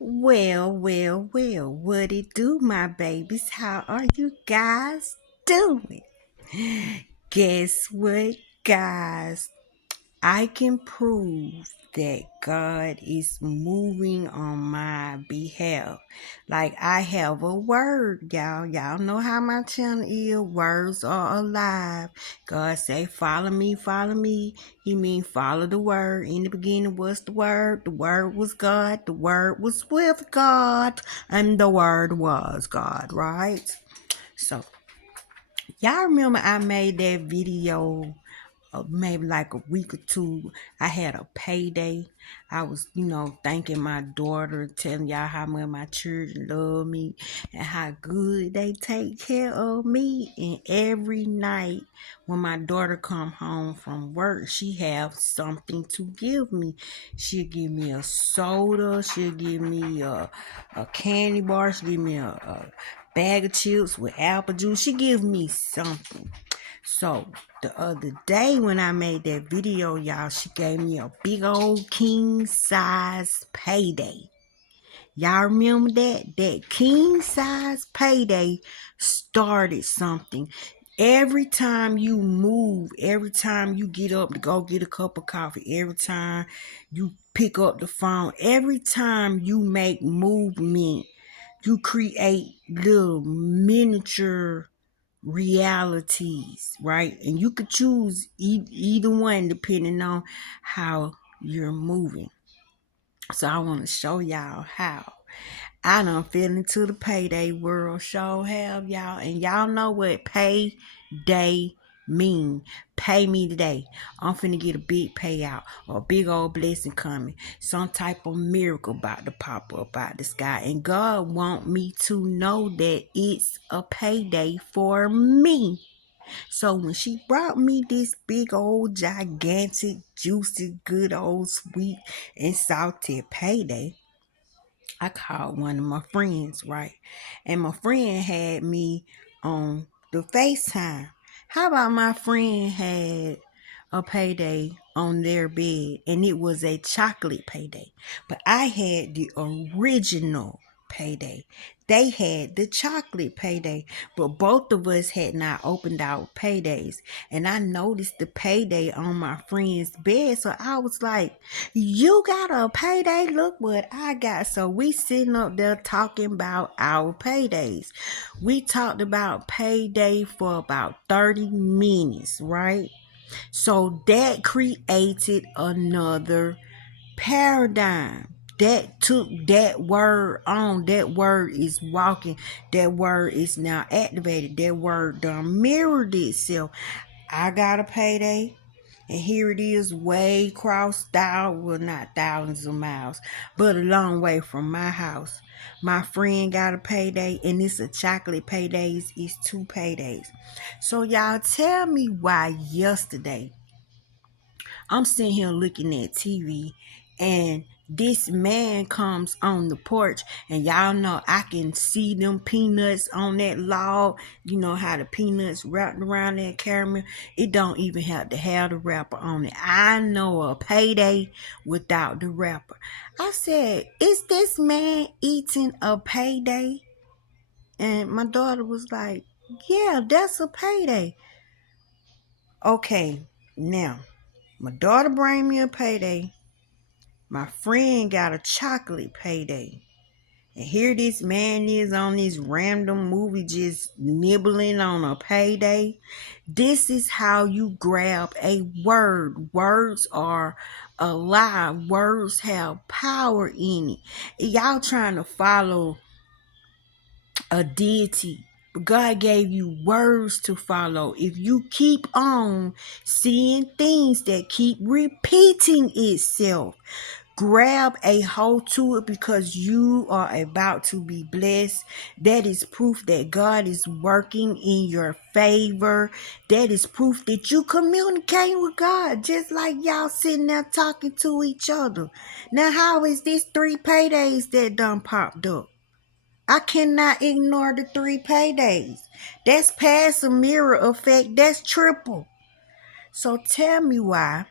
What it do, my babies? How are you guys doing? Guess what, guys? I can prove that God is moving on my behalf. Like I have a word, y'all. Y'all know how my channel is. Words are alive. God say, follow me, follow me. He mean follow the word. In the beginning was the word. The word was God. The word was with God. And the word was God, right? So y'all remember I made that video maybe like a week or two. I had a payday. I was, thanking my daughter, telling y'all how much my children love me and how good they take care of me. And every night when my daughter come home from work, she have something to give me. She'll give me a soda. She'll give me a candy bar. She'll give me a bag of chips with apple juice. She give me something. So the other day when I made that video, y'all, she gave me a big old king size payday. Y'all remember that? That king size payday started something. Every time you move, every time you get up to go get a cup of coffee, every time you pick up the phone, every time you make movement, you create little miniature realities, right? And you could choose either one depending on how you're moving. So I want to show y'all how I done fell into the payday world. Show have y'all, and y'all know what payday mean. Pay me today. I'm finna get a big payout or a big old blessing coming. Some type of miracle about to pop up out the sky. And God want me to know that it's a payday for me. So when she brought me this big old gigantic juicy good old sweet and salty payday, I called one of my friends, right? And my friend had me on the FaceTime. How about my friend had a payday on their bed and it was a chocolate payday? But I had the original payday. They had the chocolate payday, but both of us had not opened our paydays. And I noticed the payday on my friend's bed. So I was like, you got a payday? Look what I got. So we sitting up there talking about our paydays. We talked about payday for about 30 minutes, right? So that created another paradigm. That took that word on. That word is walking. That word is now activated. That word done mirrored itself. I got a payday. And here it is, way crossed out, well, not thousands of miles, but a long way from my house. My friend got a payday, and it's a chocolate paydays. It's 2 paydays. So y'all tell me why yesterday I'm sitting here looking at TV and this man comes on the porch, and y'all know I can see them peanuts on that log. You know how the peanuts wrapped around that caramel. It don't even have to have the wrapper on it. I know a payday without the wrapper. I said, is this man eating a payday? And my daughter was like, yeah, that's a payday. Okay, now my daughter bring me a payday. My friend got a chocolate payday. And here this man is on this random movie just nibbling on a payday. This is how you grab a word. Words are alive. Words have power in it. Y'all trying to follow a deity. But God gave you words to follow. If you keep on seeing things that keep repeating itself, grab a hold to it because you are about to be blessed. That is proof that God is working in your favor. That is proof that you communicate with God, just like y'all sitting there talking to each other. Now, how is this 3 paydays that done popped up? I cannot ignore the 3 paydays. That's past a mirror effect. That's triple. So tell me why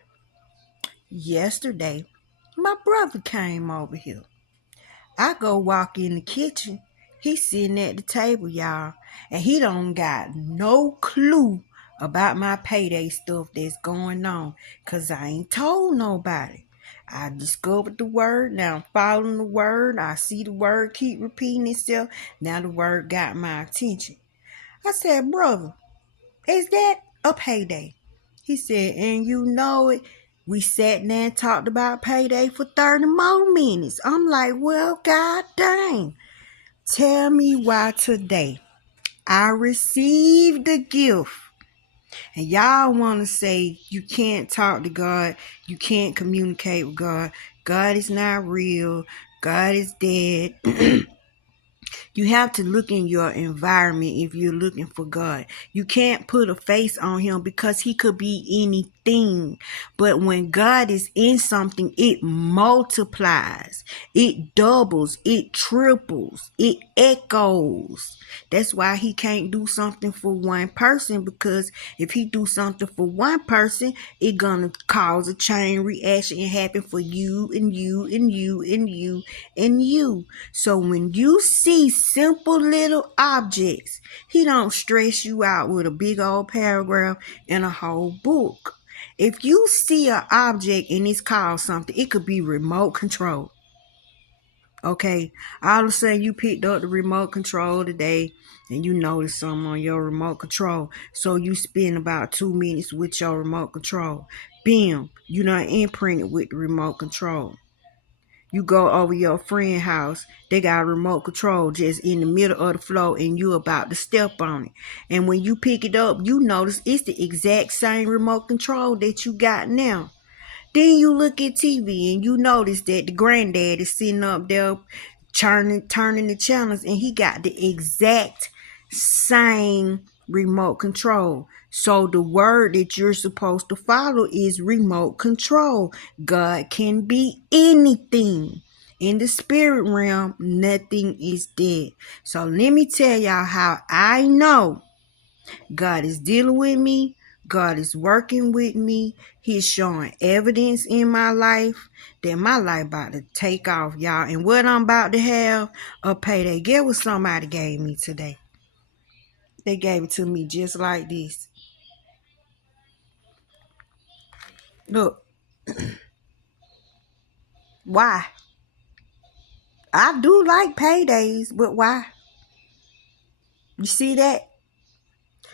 yesterday my brother came over here. I go walk in the kitchen. He's sitting at the table, y'all, and he don't got no clue about my payday stuff that's going on, cause I ain't told nobody. I discovered the word. Now I'm following the word. I see the word keep repeating itself. Now the word got my attention. I said, brother, is that a payday? He said, and you know it. We sat there and talked about payday for 30 more minutes. I'm like, well, god dang. Tell me why today I received the gift. And y'all want to say you can't talk to God. You can't communicate with God. God is not real. God is dead. You have to look in your environment if you're looking for God. You can't put a face on him because he could be anything. But when God is in something, it multiplies, it doubles, it triples, it echoes. That's why he can't do something for one person, because if he do something for one person, it gonna cause a chain reaction and happen for you and you and you and you and you. So when you see simple little objects, he don't stress you out with a big old paragraph and a whole book. If you see an object and it's called something, it could be remote control. Okay, all of a sudden you picked up the remote control today and you notice something on your remote control. So you spend about 2 minutes with your remote control. Bam, you done imprinted with the remote control. You go over your friend's house, they got a remote control just in the middle of the floor and you about to step on it. And when you pick it up, you notice it's the exact same remote control that you got now. Then you look at TV and you notice that the granddad is sitting up there turning the channels, and he got the exact same remote control. So the word that you're supposed to follow is remote control. God can be anything. In the spirit realm, nothing is dead. So let me tell y'all how I know God is dealing with me. God is working with me. He's showing evidence in my life that my life about to take off, y'all. And what I'm about to have, a payday. Get what somebody gave me today. They gave it to me just like this. Look. Why? I do like paydays, but why? You see that?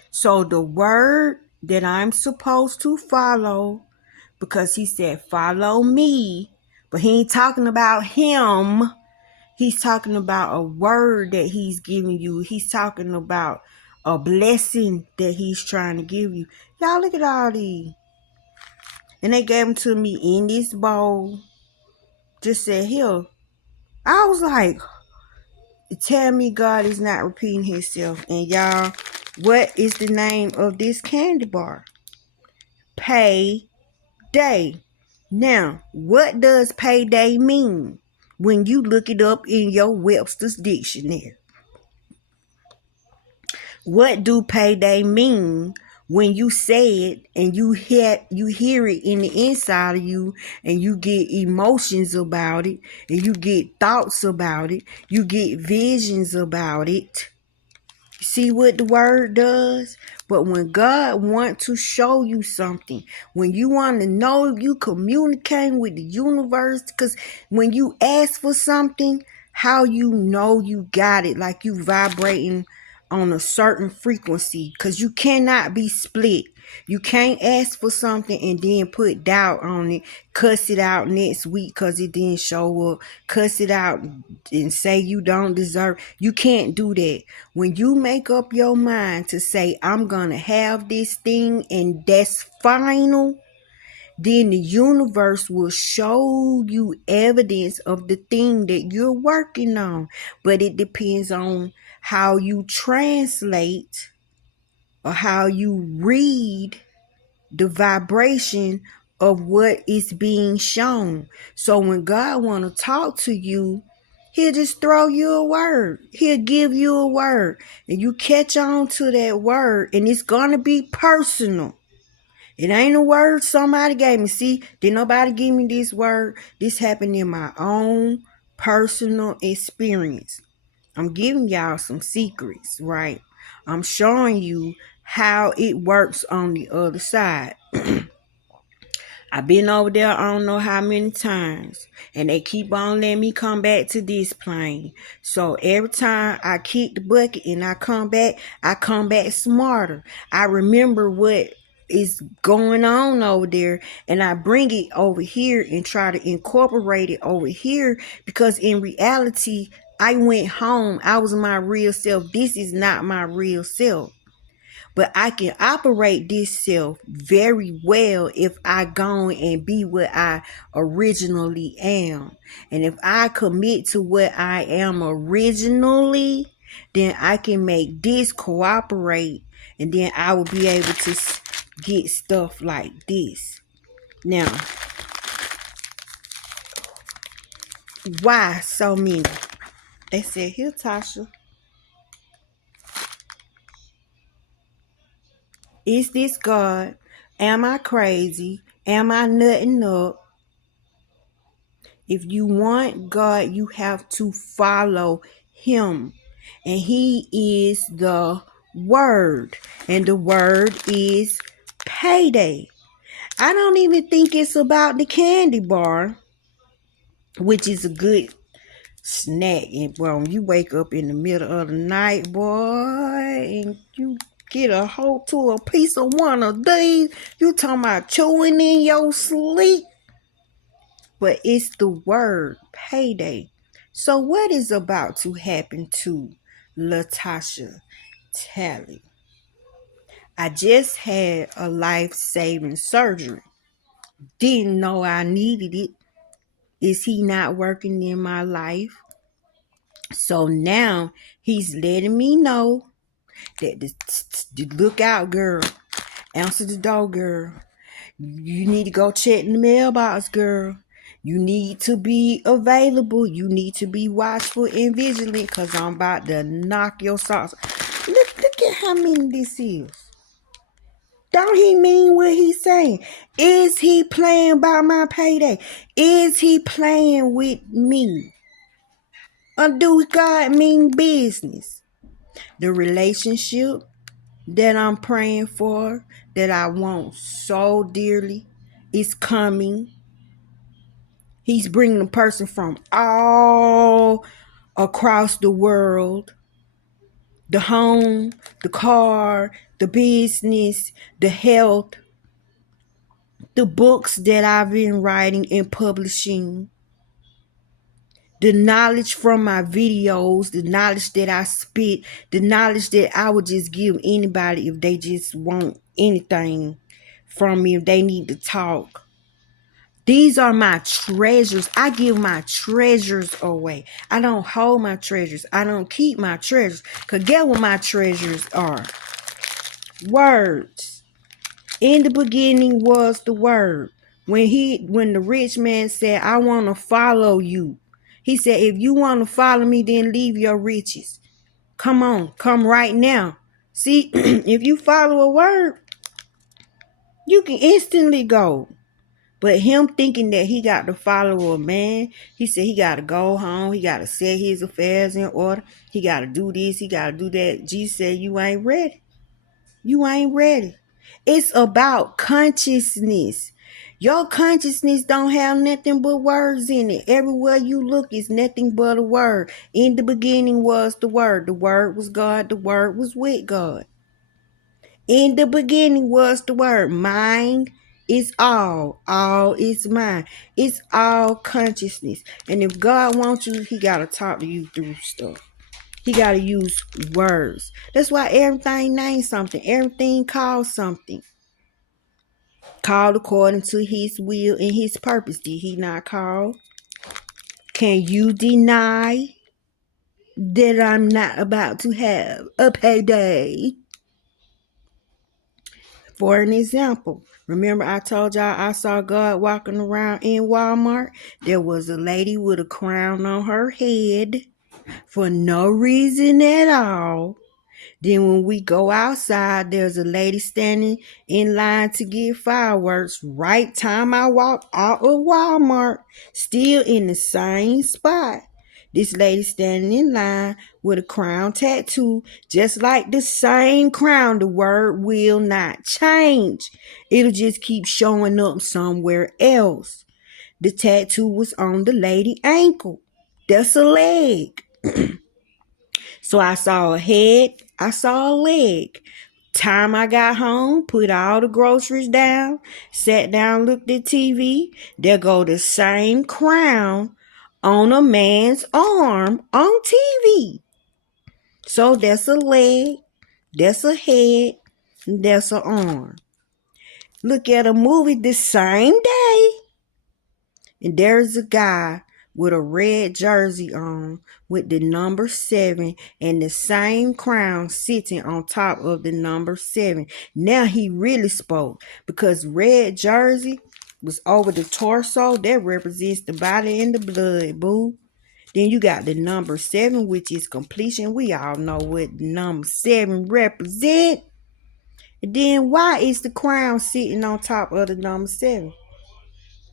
So the word that I'm supposed to follow, because he said, follow me, but he ain't talking about him. He's talking about a word that he's giving you. He's talking about a blessing that he's trying to give you. Y'all, look at all these. And they gave them to me in this bowl. Just said, here. I was like, tell me God is not repeating himself. And y'all, what is the name of this candy bar? Payday. Now, what does payday mean when you look it up in your Webster's dictionary? What do payday mean when you say it and you hear it in the inside of you, and you get emotions about it, and you get thoughts about it, you get visions about it? See what the word does? But when God wants to show you something, when you want to know, you communicating with the universe, because when you ask for something, how you know you got it, like you vibrating on a certain frequency, because you cannot be split. You can't ask for something and then put doubt on it, cuss it out next week because it didn't show up, cuss it out and say you don't deserve. You can't do that. When you make up your mind to say, I'm going to have this thing and that's final, then the universe will show you evidence of the thing that you're working on. But it depends on how you translate or how you read the vibration of what is being shown. So when God want to talk to you, he'll just throw you a word. He'll give you a word, and you catch on to that word, and it's going to be personal. It ain't a word somebody gave me. See, did nobody give me this word? This happened in my own personal experience. I'm giving y'all some secrets, right? I'm showing you how it works on the other side. I've been over there I don't know how many times, and they keep on letting me come back to this plane. So every time I kick the bucket and I come back smarter. I remember what is going on over there, and I bring it over here and try to incorporate it over here, because in reality, I went home. I was my real self. This is not my real self. But I can operate this self very well if I go and be what I originally am. And if I commit to what I am originally, then I can make this cooperate, and then I will be able to get stuff like this. Now, why so many? They said, here, Tasha. Is this God? Am I crazy? Am I nutting up? If you want God, you have to follow him. And he is the word. And the word is payday. I don't even think it's about the candy bar, which is a good snack. And boy, when you wake up in the middle of the night, boy, and you get a hold to a piece of one of these, you talking about chewing in your sleep. But it's the word payday. So what is about to happen to Latasha Talley? I just had a life-saving surgery. Didn't know I needed it. Is he not working in my life? So now he's letting me know that look out, girl. Answer the door, girl. You need to go check the mailbox, girl. You need to be available. You need to be watchful and vigilant, because I'm about to knock your socks. Look at how many this is. Don't he mean what he's saying? Is he playing by my payday? Is he playing with me? Or do God mean business? The relationship that I'm praying for, that I want so dearly, is coming. He's bringing a person from all across the world. The home, the car, the business, the health, the books that I've been writing and publishing, the knowledge from my videos, the knowledge that I spit, the knowledge that I would just give anybody if they just want anything from me, if they need to talk. These are my treasures. I give my treasures away. I don't hold my treasures. I don't keep my treasures. Because get what my treasures are. Words. In the beginning was the word. When the rich man said, I want to follow you. He said, if you want to follow me, then leave your riches. Come on. Come right now. See, if you follow a word, you can instantly go. But him thinking that he got to follow a man, he said he got to go home. He got to set his affairs in order. He got to do this. He got to do that. Jesus said, you ain't ready. You ain't ready. It's about consciousness. Your consciousness don't have nothing but words in it. Everywhere you look is nothing but a word. In the beginning was the word. The word was God. The word was with God. In the beginning was the word. Mind is all. All is mine. It's all consciousness. And if God wants you, he got to talk to you through stuff. He got to use words. That's why everything names something. Everything calls something. Called according to his will and his purpose. Did he not call? Can you deny that I'm not about to have a payday? For an example, remember I told y'all I saw God walking around in Walmart? There was a lady with a crown on her head for no reason at all. Then when we go outside, there's a lady standing in line to get fireworks. Right time I walk out of Walmart, still in the same spot. This lady standing in line with a crown tattoo, just like the same crown. The word will not change. It'll just keep showing up somewhere else. The tattoo was on the lady ankle. That's a leg. So I saw a head, I saw a leg. Time I got home, put all the groceries down, sat down, looked at TV. There go the same crown on a man's arm on TV. So that's a leg, that's a head, that's an arm. Look at a movie the same day, and there's a guy with a red jersey on with the number 7 and the same crown sitting on top of the number 7. Now he really spoke, because red jersey was over the torso. That represents the body and the blood, boo. Then you got the number 7, which is completion. We all know what number 7 represent. And then why is the crown sitting on top of the number 7?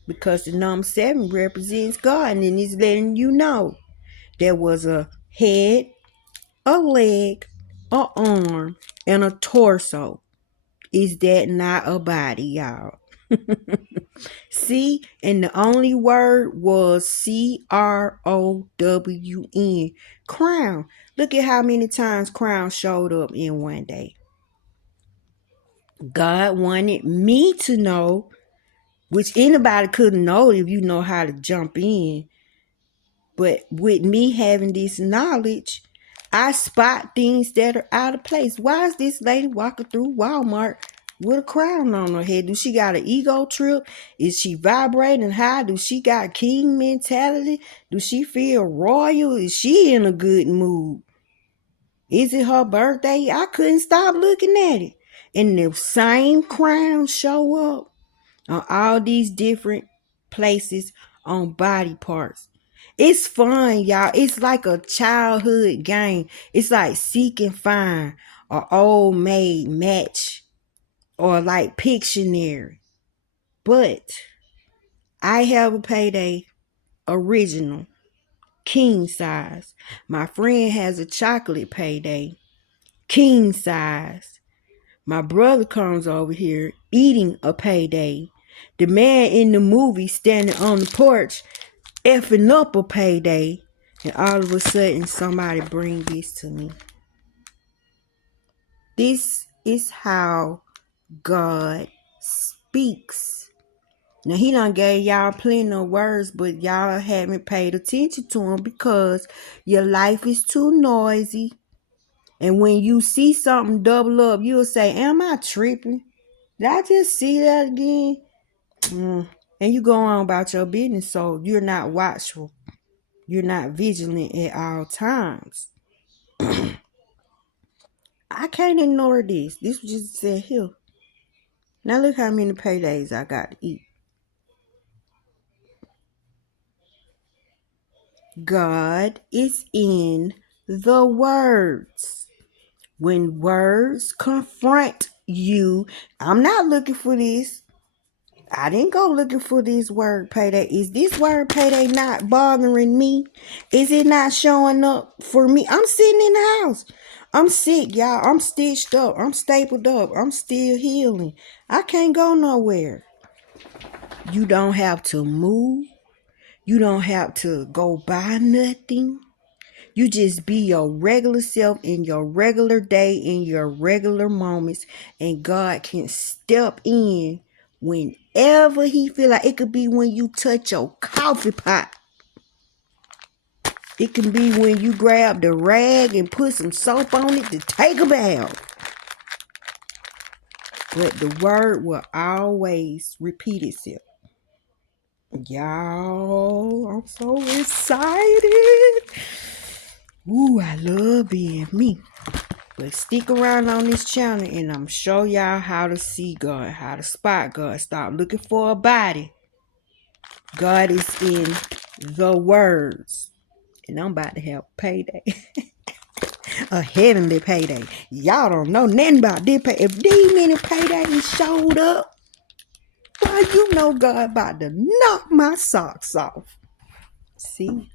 Because the number 7 represents God, and it's letting you know there was a head, a leg, an arm, and a torso. Is that not a body, y'all? See, and the only word was CROWN, crown. Look at how many times crown showed up in one day. God wanted me to know, which anybody couldn't know if you know how to jump in. But with me having this knowledge, I spot things that are out of place. Why is this lady walking through Walmart with a crown on her head? Do she got an ego trip? Is she vibrating high? Do she got king mentality? Do she feel royal? Is she in a good mood? Is it her birthday? I couldn't stop looking at it. And the same crown show up on all these different places on body parts. It's fun, y'all. It's like a childhood game. It's like seek and find, or old maid match, or like Pictionary. But I have a Payday original, king size. My friend has a chocolate Payday, king size. My brother comes over here eating a Payday. The man in the movie standing on the porch effing up a Payday. And all of a sudden somebody bring this to me. This is how God speaks. Now he done gave y'all plenty of words, but y'all haven't paid attention to him because your life is too noisy. And when you see something double up, you'll say, am I tripping? Did I just see that again? And you go on about your business, so you're not watchful. You're not vigilant at all times. I can't ignore this. This was just said here. Now look how many paydays I got to eat. God is in the words. When words confront you, I'm not looking for this. I didn't go looking for this word payday. Is this word payday not bothering me? Is it not showing up for me? I'm sitting in the house. I'm sick, y'all. I'm stitched up. I'm stapled up. I'm still healing. I can't go nowhere. You don't have to move. You don't have to go buy nothing. You just be your regular self in your regular day, in your regular moments, and God can step in whenever he feel like. It could be when you touch your coffee pot. It can be when you grab the rag and put some soap on it to take a bath. But the word will always repeat itself. Y'all, I'm so excited. Ooh, I love being me. But stick around on this channel and I'm show y'all how to see God, how to spot God. Stop looking for a body. God is in the words. And I'm about to have payday. A heavenly payday. Y'all don't know nothing about this pay. If these many paydays showed up, why you know God about to knock my socks off. See?